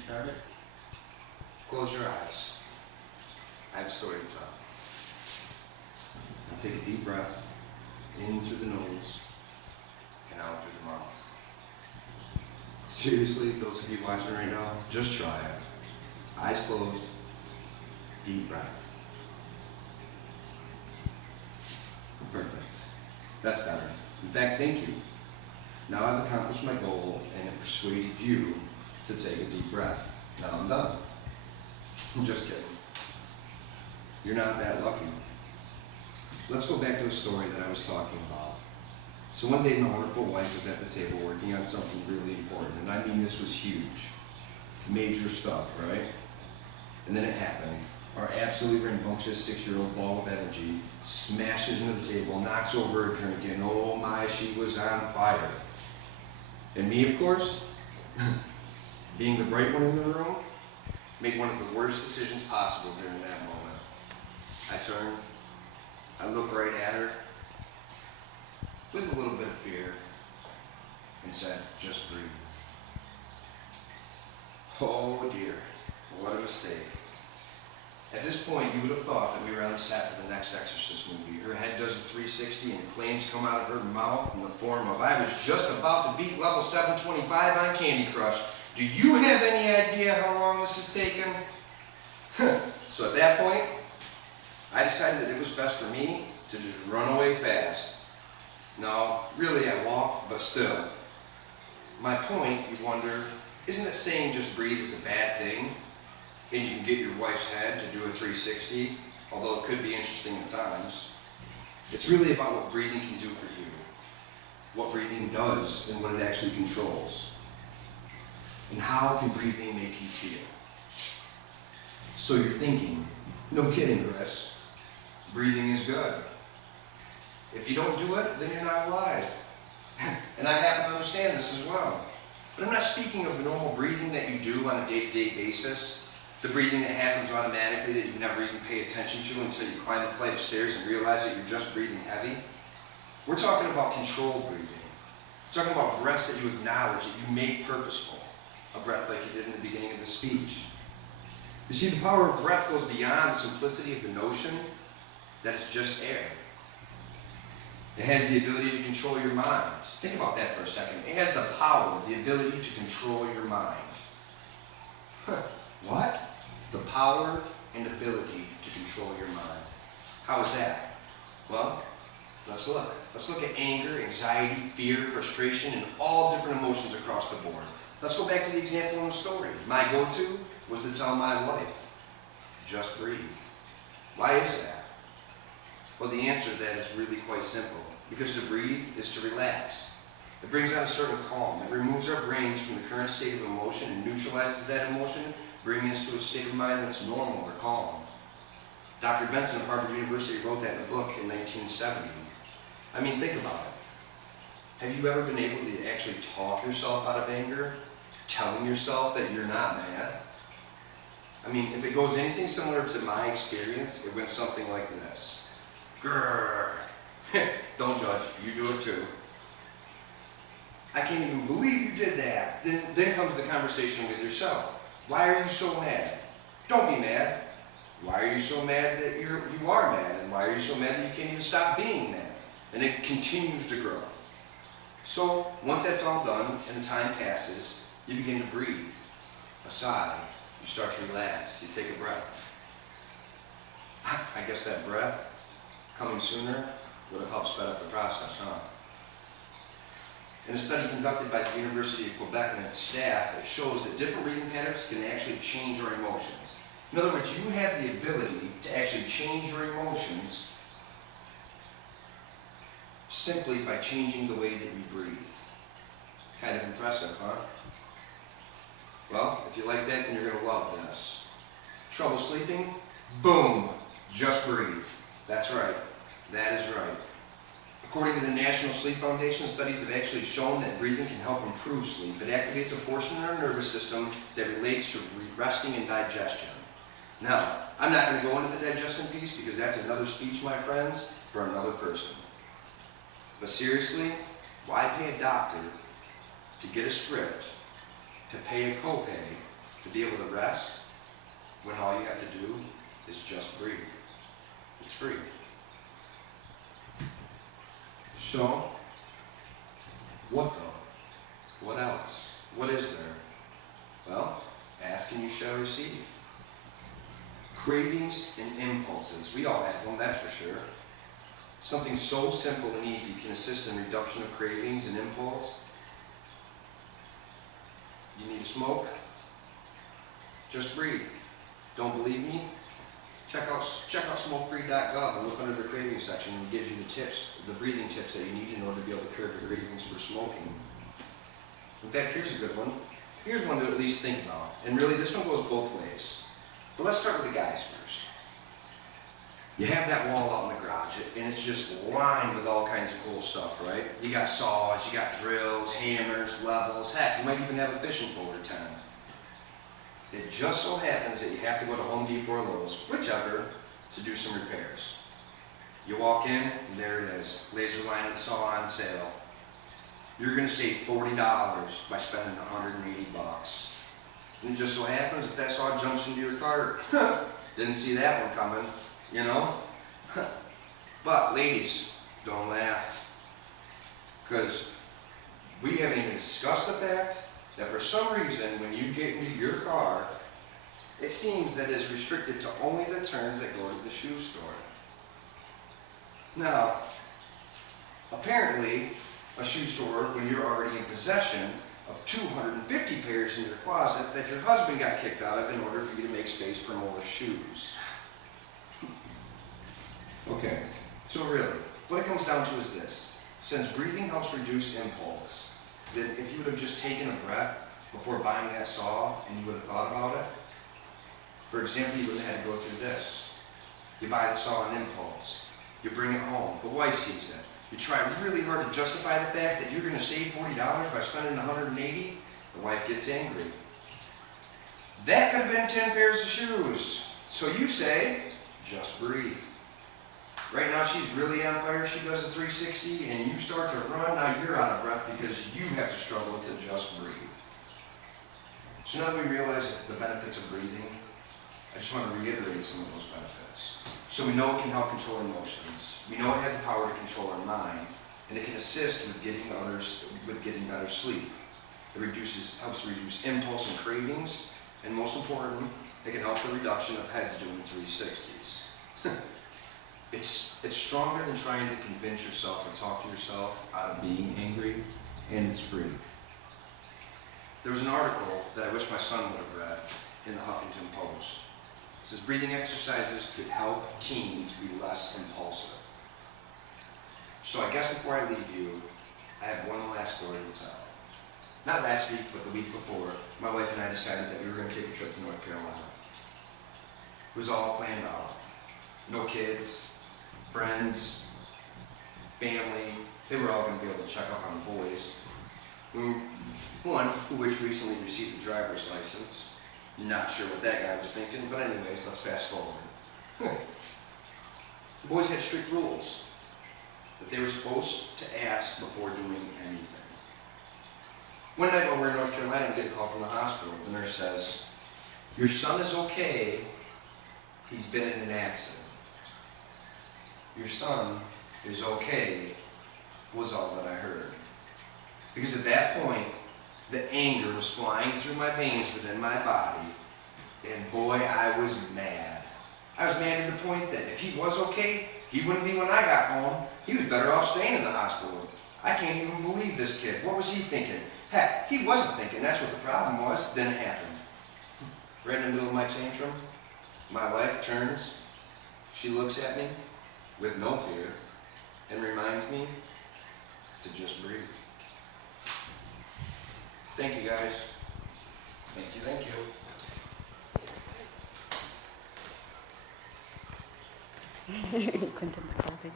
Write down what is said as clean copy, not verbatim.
started? Close your eyes. I have a story to tell. Now take a deep breath in through the nose and out through the mouth. Seriously, those of you watching right now, just try it. Eyes closed, deep breath. Perfect. That's better. In fact, thank you. Now I've accomplished my goal and have persuaded you to take a deep breath. Now I'm done. I'm just kidding. You're not that lucky. Let's go back to the story that I was talking about. So one day my wonderful wife was at the table working on something really important, and I mean this was huge. Major stuff, right? And then it happened. Our absolutely rambunctious 6-year-old ball of energy smashes into the table, knocks over her drink, and oh my, she was on fire. And me, of course, being the bright one in the room, made one of the worst decisions possible during that moment. I turned, I looked right at her, with a little bit of fear, and said, just breathe. Oh dear, what a mistake. At this point, you would have thought that we were on the set for the next Exorcist movie. Her head does a 360 and flames come out of her mouth in the form of, I was just about to beat level 725 on Candy Crush. Do you have any idea how long this has taken? So at that point, I decided that it was best for me to just run away fast. No, really I walked, but still. My point, you wonder, isn't it saying just breathe is a bad thing? And you can get your wife's head to do a 360, although it could be interesting at times. It's really about what breathing can do for you, what breathing does and what it actually controls. And how can breathing make you feel? So you're thinking, no kidding, Chris, breathing is good. If you don't do it, then you're not alive. And I happen to understand this as well. But I'm not speaking of the normal breathing that you do on a day-to-day basis. The breathing that happens automatically that you never even pay attention to until you climb a flight of stairs and realize that you're just breathing heavy. We're talking about controlled breathing. We're talking about breaths that you acknowledge, that you make purposeful. A breath like you did in the beginning of the speech. You see, the power of breath goes beyond the simplicity of the notion that it's just air. It has the ability to control your mind. Think about that for a second. It has the power, the ability to control your mind. What? The power and ability to control your mind. How is that? Well, let's look. Let's look at anger, anxiety, fear, frustration, and all different emotions across the board. Let's go back to the example in the story. My go-to was to tell my wife, just breathe. Why is that? Well, the answer to that is really quite simple. Because to breathe is to relax. It brings out a certain calm. It removes our brains from the current state of emotion and neutralizes that emotion, bringing us to a state of mind that's normal or calm. Dr. Benson of Harvard University wrote that in a book in 1970. I mean, think about it. Have you ever been able to actually talk yourself out of anger? Telling yourself that you're not mad? I mean, if it goes anything similar to my experience, it went something like this. Grrr. Don't judge, you do it too. I can't even believe you did that. Then comes the conversation with yourself. Why are you so mad? Don't be mad. Why are you so mad that you are mad? And why are you so mad that you can't even stop being mad? And it continues to grow. So once that's all done and the time passes, you begin to breathe. A sigh. You start to relax. You take a breath. I guess that breath coming sooner would have helped sped up the process, huh? In a study conducted by the University of Quebec and its staff, it shows that different breathing patterns can actually change our emotions. In other words, you have the ability to actually change your emotions simply by changing the way that you breathe. Kind of impressive, huh? Well, if you like that, then you're going to love this. Trouble sleeping? Boom! Just breathe. That's right. That is right. According to the National Sleep Foundation, studies have actually shown that breathing can help improve sleep. It activates a portion of our nervous system that relates to resting and digestion. Now, I'm not going to go into the digestion piece because that's another speech, my friends, for another person. But seriously, why pay a doctor to get a script, to pay a copay, to be able to rest when all you have to do is just breathe. It's free. So, what though? What else? What is there? Well, ask and you shall receive. Cravings and impulses. We all have them, that's for sure. Something so simple and easy can assist in reduction of cravings and impulse. You need to smoke? Just breathe. Don't believe me? Check out smokefree.gov and look under the craving section, and it gives you the tips, the breathing tips that you need in order to be able to curb your cravings for smoking. In fact, here's a good one. Here's one to at least think about. And really, this one goes both ways. But let's start with the guys first. You have that wall out in the garage, and it's just lined with all kinds of cool stuff, right? You got saws, you got drills, hammers, levels, heck, you might even have a fishing pole or 10. It just so happens that you have to go to Home Depot or Lowe's, whichever, to do some repairs. You walk in, and there it is, laser line saw on sale. You're going to save $40 by spending $180. And it just so happens that that saw jumps into your cart. Didn't see that one coming, you know? But ladies, don't laugh. Because we haven't even discussed the fact that for some reason, when you get into your car, it seems that it's restricted to only the turns that go to the shoe store. Now, apparently, a shoe store, when you're already in possession of 250 pairs in your closet that your husband got kicked out of in order for you to make space for more shoes. Okay, so really, what it comes down to is this. Since breathing helps reduce impulse, then if you would have just taken a breath before buying that saw and you would have thought about it, for example, you wouldn't have had to go through this. You buy the saw on impulse. You bring it home. The wife sees it. You try really hard to justify the fact that you're going to save $40 by spending $180. The wife gets angry. That could have been 10 pairs of shoes. So you say, just breathe. Right now she's really on fire. She does a 360 and you start to run. Now you're out of breath because you have to struggle to just breathe. So now that we realize the benefits of breathing, I just want to reiterate some of those benefits. So we know it can help control emotions. We know it has the power to control our mind, and it can assist with getting better sleep. It helps reduce impulse and cravings, and most important, it can help the reduction of heads doing 360s. It's stronger than trying to convince yourself or talk to yourself out of being angry, and it's free. There was an article that I wish my son would have read in the Huffington Post. It says breathing exercises could help teens be less impulsive. So I guess before I leave you, I have one last story to tell. Not last week, but the week before, my wife and I decided that we were going to take a trip to North Carolina. It was all planned out. No kids, friends, family. They were all going to be able to check up on the boys. One, which recently received a driver's license. Not sure what that guy was thinking, but anyways, let's fast forward. The boys had strict rules that they were supposed to ask before doing anything. One night when we were in North Carolina, we get a call from the hospital. The nurse says, "Your son is okay. He's been in an accident." "Your son is okay," was all that I heard. Because at that point, the anger was flying through my veins within my body, and boy, I was mad. I was mad to the point that if he was okay, he wouldn't be when I got home. He was better off staying in the hospital. I can't even believe this kid. What was he thinking? Heck, he wasn't thinking. That's what the problem was. Then it happened. Right in the middle of my tantrum, my wife turns, she looks at me with no fear, and reminds me to just breathe. Thank you, guys. Thank you. Content's coffee.